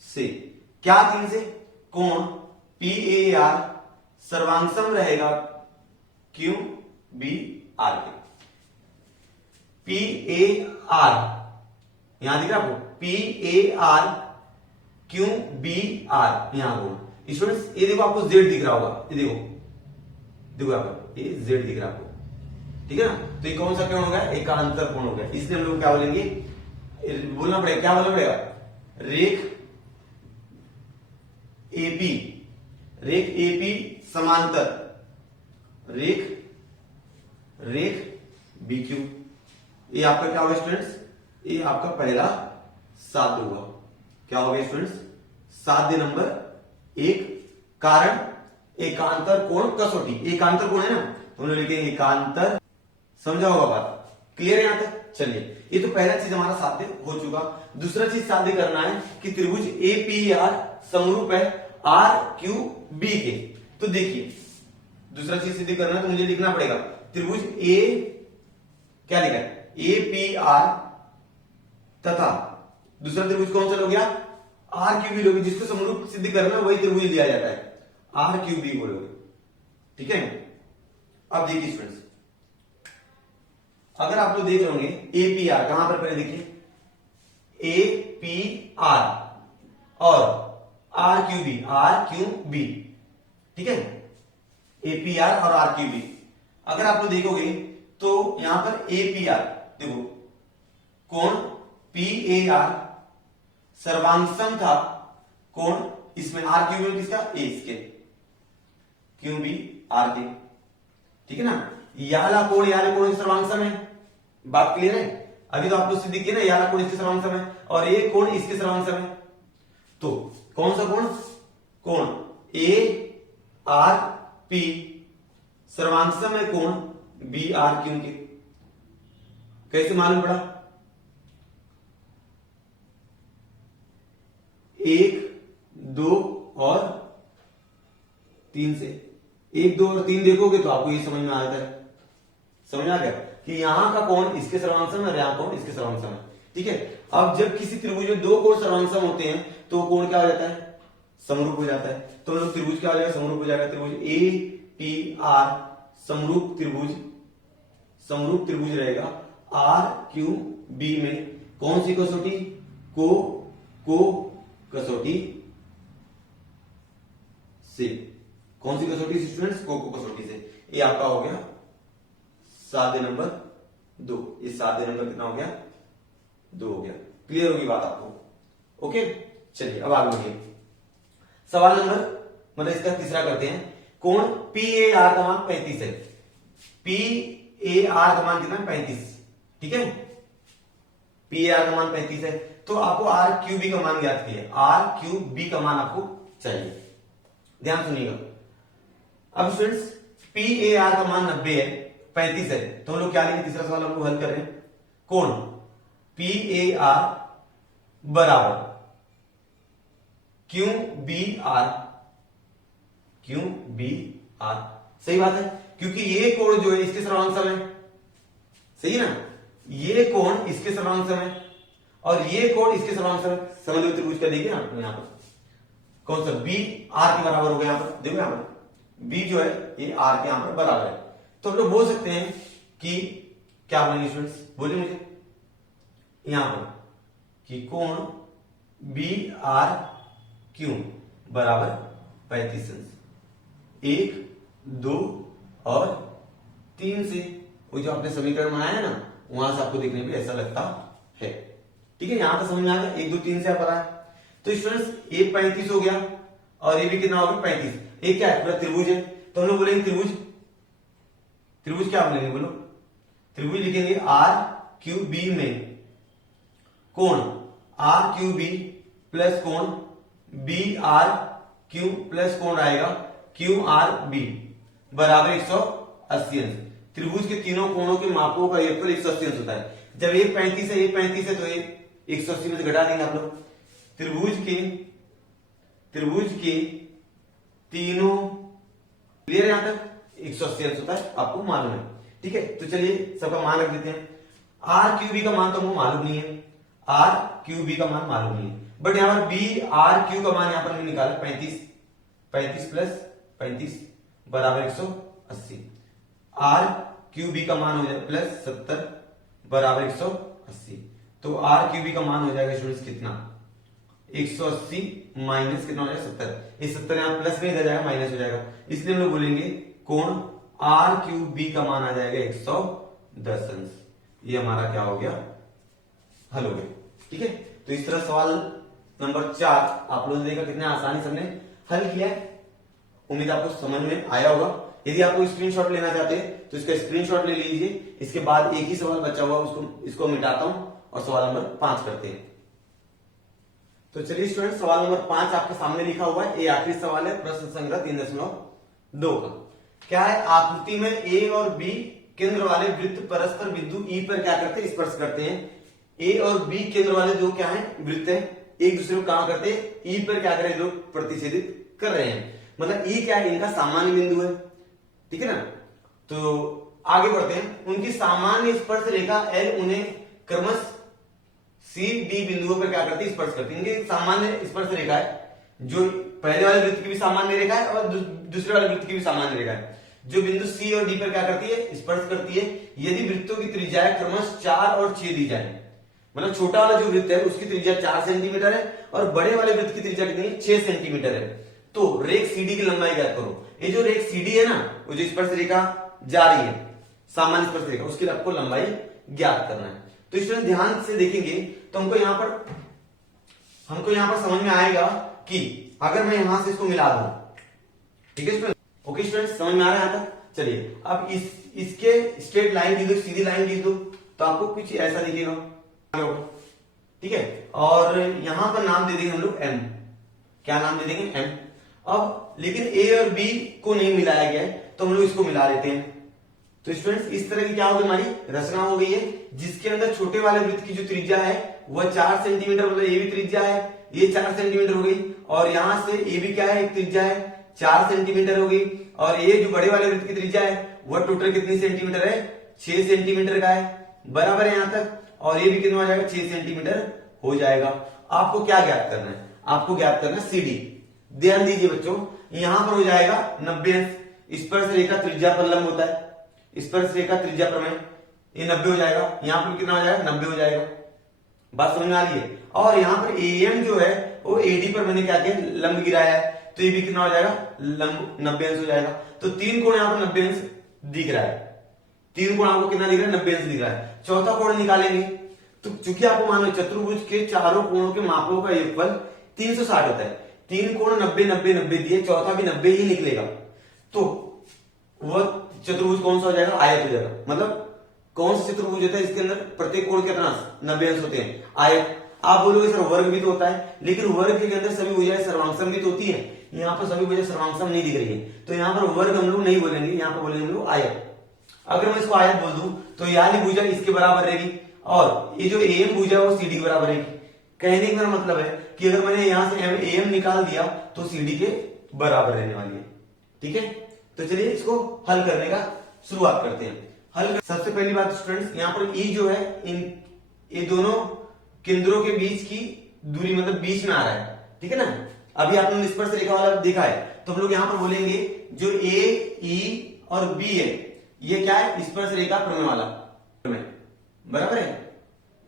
से क्या? 3 से कोण पी ए आर सर्वांगसम रहेगा क्यू बी आर के। पी ए आर यहां दिख रहा आपको, P A R Q B R यहां कोण। स्टूडेंट्स ये देखो आपको जेड दिख रहा होगा, ये देखो देखो आपको ये जेड दिख रहा है आपको, ठीक है ना। तो ये कौन सा कोण हो गया? एकांतर कोण हो गया। इसलिए हम लोग क्या बोलेंगे? बोलना पड़ेगा, क्या बोलना पड़ेगा? रेख एपी, रेख एपी समांतर रेख बीक्यू। ये आपका क्या होगा स्टूडेंट्स? ये आपका पहला साध्य होगा। क्या होगा स्टूडेंट्स? साध्य नंबर 1। कारण एकांतर कोण कसौटी, एकांतर कोण है ना, तो हम लोग लिखेंगे एकांतर। समझा होगा बात? क्लियर है यहां तक? चलिए ये तो पहला चीज हमारा साध्य हो चुका। दूसरा चीज साध्य करना है कि त्रिभुज ए पी आर समरूप है आर क्यू बी के। तो देखिए दूसरा चीज सिद्ध करना है तो मुझे लिखना पड़ेगा त्रिभुज ए, क्या लिखा है? ए पी आर तथा दूसरा त्रिभुज कौन सा हो गया? आर क्यू बी लोगे। जिसको समरूप सिद्ध करना वही त्रिभुज दिया जाता है, आर क्यू बी बोलोगे, ठीक है। अब देखिए स्टूडेंट्स, अगर आप लोग देख रहे होंगे ए पी आर, कहां पर पहले देखिए ए पी आर और आर क्यू बी, ठीक है, ए पी आर और आर क्यू बी। अगर आप लोग देखोगे तो यहां पर ए पी आर देखो कोण पी ए आर सर्वांगसम था कोण इसमें आर क्यू बी किसका? ए इसके, क्यू बी आर के, ठीक है ना। याला कोण याला कोण सर्वांगसम है। बात क्लियर है? अभी तो आप लोग सिद्ध किए ना, याला कोण इसके सर्वांगसम है और ये कोण इसके सर्वांगसम है। तो कौन सा कोण? कोण ए आर पी सर्वांगसम है कोण बी आर क्यू के। कैसे मालूम पड़ा? 1, 2 और 3 से। 1, 2 और 3 देखोगे तो आपको ये समझ में आता है। समझ में आ गया कि यहां का कोण इसके सर्वांगसम है और यहां कोण इसके सर्वांगसम है, ठीक है। अब जब किसी त्रिभुज में दो कोण सर्वांगसम होते हैं तो कोण क्या हो जाता है? समरूप हो जाता है। तो हम लोग त्रिभुज क्या हो जाएगा? समरूप हो जाएगा। त्रिभुज ए पी आर समरूप त्रिभुज रहेगा आर क्यू बी में कौन सी कसौटी? को को कसौटी से। कौन सी कसौटी से स्टूडेंट्स? को कसौटी से। ये आपका हो गया साध्य नंबर 2। ये साध्य नंबर कितना हो गया? 2 हो गया। क्लियर होगी बात आपको? ओके, चलिए अब आगे बढ़िए। सवाल नंबर मतलब इसका तीसरा करते हैं। कोण PAR का मान 35 है। PAR का मान कितना? 35। ठीक है, PAR का मान 35 है, तो आपको RQB का मान ज्ञात किया। RQB का मान आपको चाहिए। ध्यान सुनिएगा। अब स्टूडेंट्स PAR का मान 90 है, 35 है, तो हम लोग क्या लेंगे? तीसरा सवाल हम लोग हल कर रहे हैं। कोण PAR बराबर QBR। सही बात है, क्योंकि ये कोण जो है इसके सर्वांग है, सही है ना? ये कोण इसके सर्वांग है और ये कोण इसके सर्वांग है। समझ लो त्रिभुज का देखिए ना यहां पर कौन सा B R के बराबर हो गया। यहां पर देखो, यहां पर B जो है ये R के यहां पर बराबर है, तो हम लोग बोल सकते हैं कि क्या बोलेंगे स्टूडेंट्स? बोलिए मुझे यहां पर कि कोण BRQ बराबर 35 अंश। 1, 2 और 3 से वो जो आपने समीकरण बनाया है ना, वहां से आपको देखने पे ऐसा लगता है। ठीक है, यहां तक समझ में आ गया। 1, 2, 3 से आप रहा है, तो स्टूडेंट्स ये 35 हो गया और ये भी कितना होगा? 35। ये क्या है? पूरा त्रिभुज है, तो हम लोग बोलेंगे त्रिभुज। त्रिभुज क्या बोलेंगे? बोलो। त्रिभुज लिखेंगे RQB में कोण RQB प्लस कोण BRQ प्लस कोण आएगा QRB बराबर 180 अंश। त्रिभुज के तीनों कोणों के मापों का योगफल 180 अंश होता है। जब ये 35 है, ये 35 है, तो ये 180 में से घटा देंगे आप लोग। त्रिभुज के तीनों क्लियर है? यहां तक 180 अंश होता है, आपको मालूम है। ठीक है, तो चलिए सबका मान रख देते हैं। RQB का मान तो हमको मालूम नहीं है, RQB का मान मालूम नहीं है, बट यहां पर BRQ का मान यहां पर हमने निकाला 35 प्लस 35 बराबर 180। RQB का मान हो जाए प्लस 70 बराबर 180। तो RQB का मान हो जाएगा स्टूडेंट्स कितना? 180 माइनस कितना हो जाएगा? 70। ये 70 यहां प्लस में इधर जाएगा, माइनस हो जाएगा, इसलिए हम लोग बोलेंगे कोण RQB का मान आ जाएगा 110 अंश। ये हमारा क्या हो गया? हल हो गया। ठीक है, तो इस तरह सवाल नंबर 4 आप लोगों ने देखा कितने आसानी से हमने हल किया है। उम्मीद आपको समझ में आया होगा। यदि आपको स्क्रीनशॉट लेना चाहते हैं तो इसका स्क्रीनशॉट ले लीजिए। इसके बाद एक ही सवाल बचा हुआ, इसको मिटाता हूं और सवाल नंबर 5 करते हैं। तो चलिए स्टूडेंट, सवाल नंबर 5 आपके सामने लिखा हुआ है। ये आखिरी सवाल है प्रश्न संग्रह 3.2 का। क्या है? आकृति में ए और बी केंद्र वाले वृत्त परस्पर बिंदु ई पर क्या करते हैं? स्पर्श करते हैं। ए और बी केंद्र वाले जो क्या है? वृत्त है, एक दूसरे को कहां करते हैं? ई पर क्या करें? जो प्रतिच्छेदित कर रहे हैं, मतलब ई क्या है? इनका सामान्य बिंदु है। ठीक है ना? तो आगे बढ़ते हैं। उनकी सामान्य स्पर्श रेखा एल उन्हें क्रमश सी डी बिंदुओं पर क्या करती है? स्पर्श करती है। इनकी सामान्य स्पर्श रेखा है, जो पहले वाले वृत्त की भी सामान्य रेखा है और दूसरे वाले वृत्त की भी सामान्य रेखा है, जो बिंदु सी और डी पर क्या करती है? स्पर्श करती है। यदि वृत्तों की त्रिज्याएं क्रमश 4 और 6 दी जाए, मतलब छोटा वाला जो वृत्त है उसकी त्रिज्या 4 सेंटीमीटर है और बड़े वाले वृत्त की त्रिज्या कितनी है? 6 सेंटीमीटर है। तो रेख सीडी की लंबाई ज्ञात करो। ये जो रेख सीडी है ना, वो जो स्पर्श रेखा जा रही है, सामान्य स्पर्श रेखा, उसकी आपको लंबाई ज्ञात करना है। तो स्टूडेंट ध्यान से देखेंगे तो हमको यहां पर समझ में आएगा कि अगर मैं यहां से इसको मिला दूं, ठीक है स्टूडेंट? ओके स्टूडेंट, समझ में आ रहा है यहां तक? चलिए अब इसके स्ट्रेट लाइन खींच दो, सीधी लाइन खींच दो, तो आपको कुछ ऐसा दिखेगा। ठीक है, और यहां पर नाम दे देंगे हम लोग एम। क्या नाम दे देंगे? एम। अब लेकिन ए और बी को नहीं मिलाया गया है, तो हम लोग इसको मिला लेते हैं। तो स्टूडेंट्स इस तरह की क्या होगी? हमारी रचना हो गई है, जिसके अंदर छोटे वाले वृत्त की जो त्रिज्या है वह 4 सेंटीमीटर, मतलब ये भी त्रिज्या है, ये 4 सेंटीमीटर हो गई, और यहां से ये भी क्या है? एक त्रिज्या है, 4 सेंटीमीटर हो गई, और ये जो बड़े वाले वृत्त की त्रिज्या है वह टोटल कितनी सेंटीमीटर है? 6 सेंटीमीटर का है। बराबर है यहां तक, और ये भी कितना हो जाएगा? 6 सेंटीमीटर हो जाएगा। आपको क्या ज्ञात करना है? आपको ज्ञात करना है सीडी। ध्यान दीजिए बच्चों, यहां पर हो जाएगा 90 अंश। स्पर्श रेखा त्रिज्या पर लंब होता है, स्पर्श रेखा त्रिज्या प्रमेय, ये 90 हो जाएगा। यहां पर कितना हो जाएगा? 90 हो जाएगा। बात समझ में आ रही है। और यहाँ पर AM जो है वो AD पर मैंने क्या किया, लंब गिराया है, तो ये भी कितना हो जाएगा, लंब 90 अंश हो जाएगा। तो 3 कोण यहाँ पर 90 अंश दिख रहा है, 3 कोण आपको कितना दिख रहा है, 90 अंश दिख रहा है। चौथा कोण निकालेंगे, तो चूंकि आपको मानो चतुर्भुज के चारों कोणों के मापों का योगफल 360 होता है, 3 कोण 90 90 90 दिए, चौथा भी 90 ही निकलेगा, तो वह चतुर्भुज कौन सा हो जाएगा, आयत हो जाएगा। मतलब कौन सा चतुर्भुज होता है इसके अंदर प्रत्येक कोण कितना 90 अंश होते हैं, आयत। आप बोलोगे सर वर्ग भी तो होता है, लेकिन वर्ग के अंदर सभी भुजाएं सर्वांगसम भी तो होती है, यहाँ पर सभी भुजाएं सर्वांगसम नहीं दिख रही है, तो यहाँ पर वर्ग हम लोग नहीं बोलेंगे, यहाँ पर बोलेंगे हम लोग आयत। अगर मैं इसको आयत बोल दूं तो यह वाली भुजा इसके बराबर रहेगी, और ये जो AM भुजा है वो CD के बराबर रहेगी। कहने का मेरा मतलब है कि अगर मैंने यहां से AM निकाल दिया तो CD के बराबर रहने वाली है, ठीक है। तो चलिए इसको हल करने का शुरुआत करते हैं। सबसे पहली बात स्टूडेंट्स, यहाँ पर E जो है ये दोनों केंद्रों के बीच की दूरी, मतलब बीच में आ रहा है, ठीक है ना। अभी आपने स्पर्श रेखा वाला देखा है, तो हम लोग यहाँ पर बोलेंगे जो A, E और B है, ये क्या है, स्पर्श रेखा प्रमेय वाला प्रमेय, बराबर है।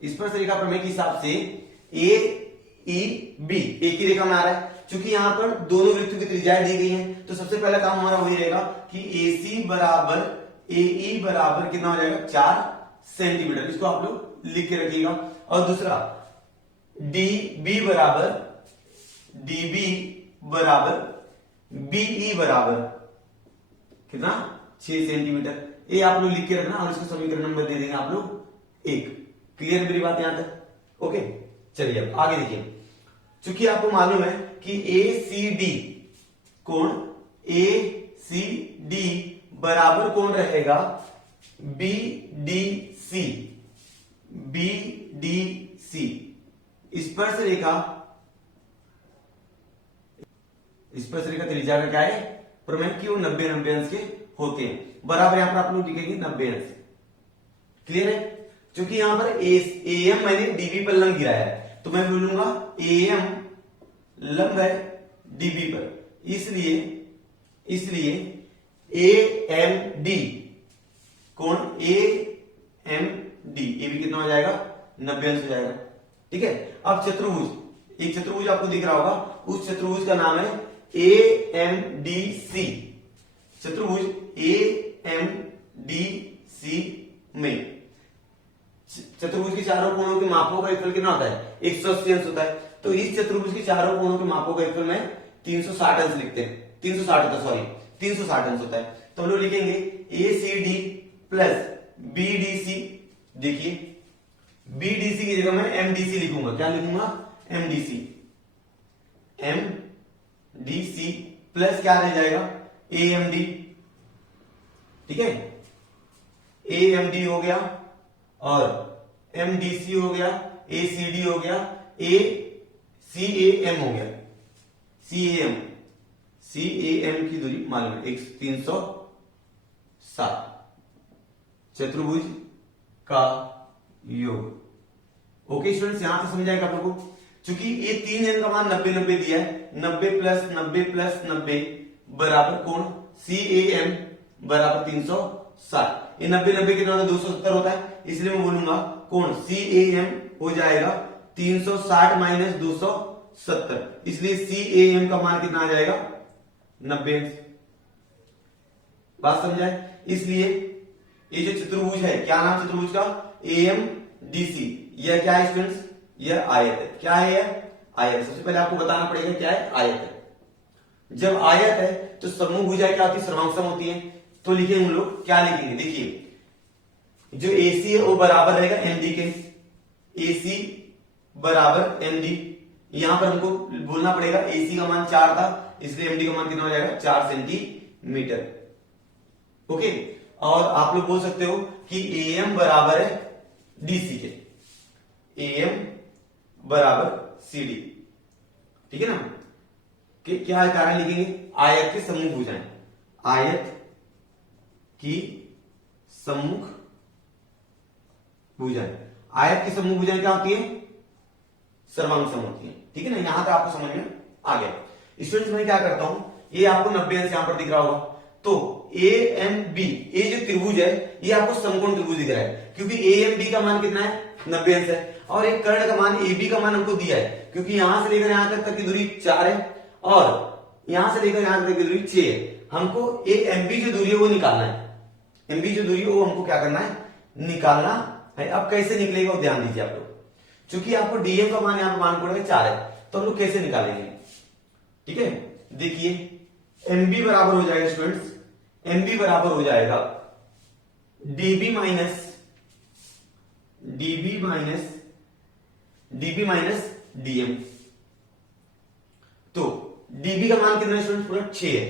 स्पर्श रेखा प्रमेय के हिसाब से A, E, B एक ही रेखा में आ रहा है। चूंकि यहाँ पर दोनों वृत्तों की त्रिज्याएं दी गई हैं, तो सबसे पहला काम हमारा वही रहेगा कि AC बराबर AE बराबर कितना हो जाएगा, 4 सेंटीमीटर। इसको आप लोग लिख के रखिएगा। और दूसरा DB बराबर BE बराबर कितना, 6 सेंटीमीटर। ये आप लोग लिख के रखना, और इसको समीकरण नंबर दे देंगे आप लोग 1। क्लियर मेरी बात यहां तक, ओके। चलिए अब आगे देखिए, चूंकि आपको मालूम है कि ACD कोण ACD बराबर कोण रहेगा BDC। स्पर्श रेखा त्रिज्या का क्या है, प्रमेय कि वो 90 90 अंश के होते हैं, बराबर यहां पर आप लोग लिखेंगे 90 अंश। क्लियर है। क्योंकि यहां पर AM मैंने DB पर लंब गिराया है, तो मैं बोलूंगा AM लंब है DB पर, इसलिए AMD कोण AMD ये भी कितना हो जाएगा, 90 अंश हो जाएगा, ठीक है। अब चतुर्भुज, एक चतुर्भुज आपको दिख रहा होगा, उस चतुर्भुज का नाम है AMDC। चतुर्भुज AMDC में चतुर्भुज के चारों कोणों के मापों का योगफल कितना होता है, 180 अंश होता है। तो इस चतुर्भुज के चारों कोणों के मापों का योगफल में 360 अंश लिखते हैं, 360 अंश होता है। तो हम लोग लिखेंगे ACD प्लस BDC। देखिए BDC की जगह मैं MDC लिखूंगा, क्या लिखूंगा, MDC प्लस क्या रह जाएगा, AMD, ठीक है। AMD हो गया और MDC हो गया, ACD हो गया, CAM हो गया, CAM की दूरी मालूम है 360 चतुर्भुज का योग। ओके स्टूडेंट्स, यहां से समझाएगा आप लोगों को। चूंकि ये 3 n का मान 90 90 दिया है, 90 प्लस 90 बराबर कोण CAM बराबर 360। ये 90 90 कितना होता है, 270 होता है, इसलिए मैं बोलूंगा कोण CAM हो जाएगा 360 माइनस 270, इसलिए CAM का मान कितना आ जाएगा, 90 अंश। बात समझाए। इसलिए ये जो चतुर्भुज है, क्या नाम चतुर्भुज का, AMDC, यह क्या है स्टूडेंट्स, यह आयत है। क्या है यह, आयत। सबसे पहले आपको बताना पड़ेगा क्या है, आयत है। जब आयत है तो समूह भुजाएं क्या होती है, सर्वांगसम होती है। तो लिखेंगे हम लोग, क्या लिखेंगे, देखिए जो AC है वो बराबर रहेगा MD के, AC बराबर MD। यहां पर हमको बोलना पड़ेगा AC का मान 4 था, इसलिए MD का मान कितना हो जाएगा, 4 सेंटीमीटर। ओके। और आप लोग बोल सकते हो कि AM बराबर है DC के, AM बराबर CD, ठीक है ना। कि क्या है कारण लिखेंगे, आयत के सम्मुख भुजाएं, आयत की सम्मुख भुजाएं। आयत की सम्मुख भुजाएं क्या होती है, सर्वांगसम होती है, ठीक है ना। यहां तक आपको समझ में आ गया। स्टूडेंट्स मैं क्या करता हूं, ये आपको 90 अंश यहां पर दिख रहा होगा, तो AMB, ये जो त्रिभुज है ये आपको समकोण त्रिभुज दिख रहा है, क्योंकि AMB का मान कितना है, 90 अंश है। और एक कर्ण का मान ए बी का मान हमको दिया है, क्योंकि यहां से लेकर यहां तक की दूरी 4 है और यहां से लेकर यहां तक की दूरी 6 है। हमको ए एम बी जो दूरी है वो निकालना है, एम बी जो दूरी है वो हमको क्या करना है, निकालना है। अब कैसे निकलेगा वो ध्यान दीजिए आप लोग, क्योंकि आपको डीएम का मान यहाँ पे मान पड़ेगा 4 है, तो हम लोग कैसे निकालेंगे, ठीक है। देखिए एमबी बराबर हो जाएगा स्टूडेंट्स, एमबी बराबर हो जाएगा डीबी माइनस डीएम। तो डीबी का मान कितना है स्टूडेंट्स, पूरा 6 है,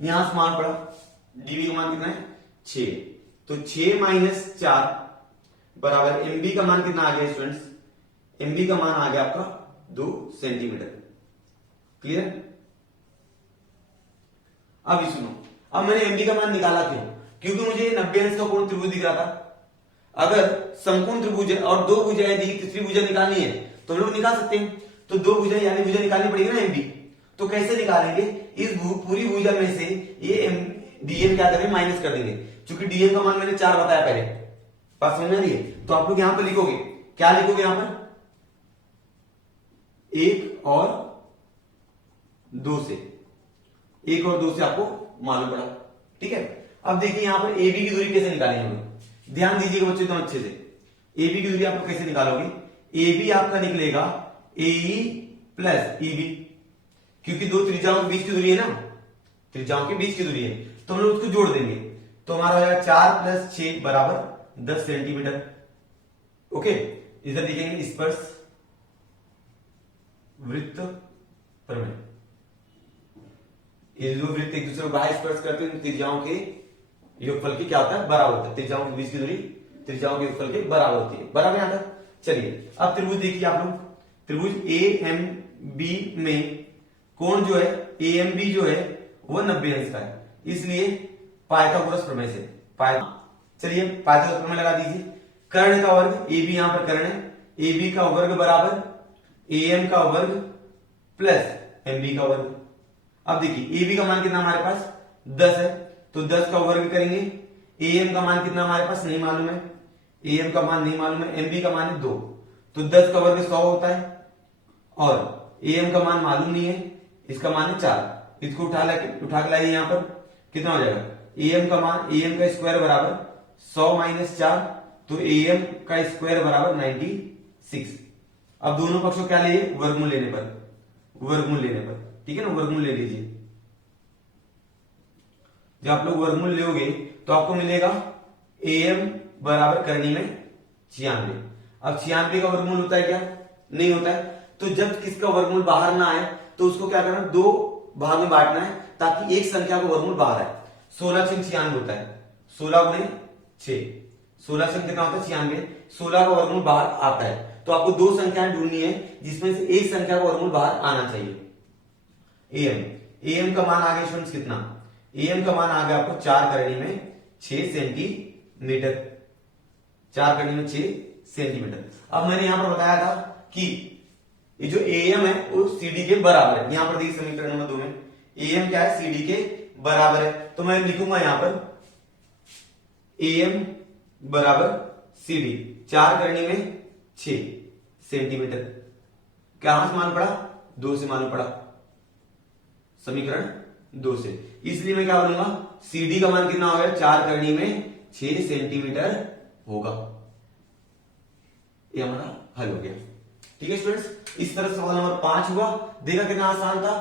यहां से मान पड़ा डीबी का मान कितना है 6, तो 6 माइनस 4 बराबर एमबी का मान कितना आ गया स्टूडेंट्स, एमबी का मान आ गया आपका 2 सेंटीमीटर। क्लियर। अब ये सुनो, अब मैंने एमबी का मान निकाला क्यों, क्योंकि मुझे 90 अंश का कोण त्रिभुज दिख रहा था। अगर समकोण त्रिभुज और 2 भुजाएं दी, तीसरी भुजा निकालनी है तो हम लोग निकाल सकते हैं, तो 2 भुजा यानी भुजा निकालनी पड़ेगी ना एमबी। तो कैसे निकालेंगे, इस पूरी भुजा में से ये डीएम क्या करेंगे, माइनस कर देंगे, क्योंकि डीएम का मान मैंने 4 बताया पहले, बात समझ में आ रही है। तो आप लोग यहां पर लिखोगे, क्या लिखोगे यहां पर, 1 और 2 से, 1 और 2 से आपको मालूम पड़ा, ठीक है। अब देखिए यहां पर ए बी की दूरी कैसे निकालेंगे हम लोग, ध्यान दीजिएगा बच्चों एकदम अच्छे से। ए बी की दूरी आप कैसे निकालोगे, ए बी आपका निकलेगा ए प्लस ई बी, क्योंकि दो त्रिज्याओं के बीच की दूरी है ना, त्रिज्याओं के बीच की दूरी है, तो हम लोग उसको जोड़ देंगे, तो हमारा हो जाएगा 4 प्लस 6 बराबर 10 सेंटीमीटर। ओके, इधर देखेंगे स्पर्श वृत्त प्रमेय, ये जो वृत्त एक दूसरे को बाहर स्पर्श करते हैं, त्रिज्याओं के योगफल के क्या होता है, बराबर होता है। त्रिज्याओं के बीच की दूरी त्रिज्याओं के योगफल के बराबर होती है, बराबर यहां तक। चलिए अब त्रिभुज देखिए आप लोग, त्रिभुज ए एम बी में कोण जो है ए एम बी जो है वो 90 अंश का है, इसलिए पाइथागोरस प्रमेय से चलिए पाइथागोरस प्रमेय लगा दीजिए। कर्ण का वर्ग, ए बी यहां पर कर्ण है, ए बी का वर्ग बराबर ए एम का वर्ग प्लस एम बी का वर्ग। अब देखिए ए बी का मान कितना हमारे पास 10 है, तो 10 का वर्ग करेंगे, ए एम का मान कितना हमारे पास नहीं मालूम है, ए एम का मान नहीं मालूम है, एम बी का मान है 2, तो 10 का वर्ग 100 होता है, और ए एम का मान मालूम नहीं है, इसका मान है 4, इसको उठा के लाइए यहां पर, कितना हो जाएगा, ए एम का मान, ए एम का स्क्वायर बराबर 100 माइनस 4, तो ए एम का स्क्वायर बराबर 96। अब दोनों पक्षों क्या लिए, वर्गमूल लेने पर, वर्गमूल लेने पर, ठीक है ना, वर्गमूल ले लीजिए। जब आप लोग वर्गमूल लोगे तो आपको मिलेगा ए एम बराबर करनी में 96। अब 96 का वर्गमूल होता है क्या, नहीं होता है, तो जब किसका वर्गमूल बाहर ना आए तो उसको क्या करना, 2 भाग में बांटना है, ताकि एक संख्या का वर्गमूल बाहर आए। 16 6 96 होता है, 16 गुणे 6, 16 से कितना होता है 96, 16 का वर्गमूल बाहर आता है, तो आपको 2 संख्याएं ढूंढनी है जिसमें से एक संख्या का वर्गमूल बाहर आना चाहिए। एम का मान आ गया स्टूडेंट्स कितना, एम का मान आ गया आपको 4 करनी में 6 सेंटीमीटर, 4 करनी में 6 सेंटीमीटर। अब मैंने यहां पर बताया था कि ये जो एम है वो सीडी के बराबर है, यहां पर देखिए समीकरण नंबर 2 में एम क्या है, सीडी के बराबर है, तो मैं लिखूंगा यहां पर एम बराबर सीडी, 4 करनी में 6 सेंटीमीटर, कहां से मान पड़ा, 2 से मालूम पड़ा, समीकरण 2 से, इसलिए मैं क्या बोलूंगा, सीडी का मान कितना हो गया, 4 करनी में 6 सेंटीमीटर होगा। ये हमारा हल हो गया, ठीक है स्टूडेंट्स। इस तरह सवाल नंबर 5 हुआ, देखा कितना आसान था।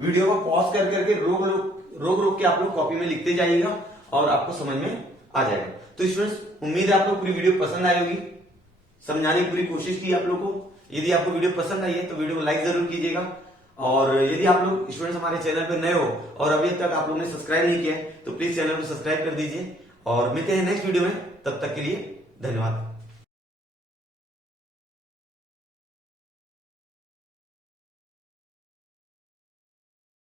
वीडियो को पॉज कर करके रोक के आप लोग कॉपी में लिखते जाइएगा और आपको समझ में आ जाएगा। तो स्टूडेंट्स उम्मीद है आपको पूरी वीडियो पसंद आई होगी, समझाने की पूरी कोशिश की आप लोगों को। यदि आपको वीडियो पसंद आई है तो वीडियो को लाइक जरूर कीजिएगा, और यदि आप लोग स्टूडेंट्स हमारे चैनल पर नए हो और अभी तक आप लोगों ने सब्सक्राइब नहीं किया है तो प्लीज चैनल को सब्सक्राइब कर दीजिए, और मिलते हैं नेक्स्ट वीडियो में, तब तक के लिए धन्यवाद।